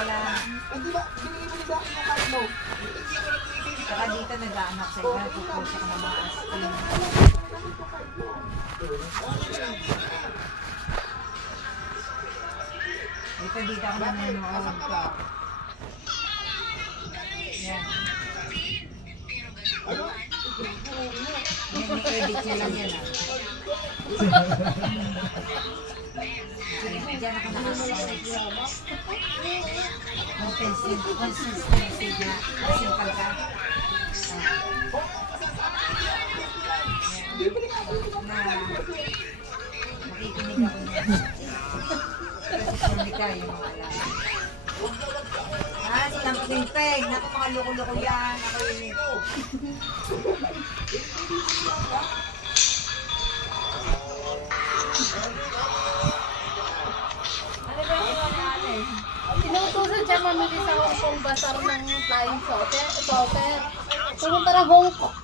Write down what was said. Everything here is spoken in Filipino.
pala. Hindi ba, binigay mo sa akin yung card mo. Saka dito nag-aanak sa iba. Pupunta ka ng mga aspirin. Dito ako nanonood ka. Yan. Ni-edit niya lang yan ah. Ayan, dyan ako nakasama. Consistency niya. Simple ka. Nakikinig ako niya. Kasi hindi kayo mga alam. Silang ping-ping. Naku mga loko-loko yan. Ako yun eh. Ano ba yung mga natin? Sinususan siya mamili sa Hong Kong Bazaar ng flying saucer. Pumunta na Hong Kong.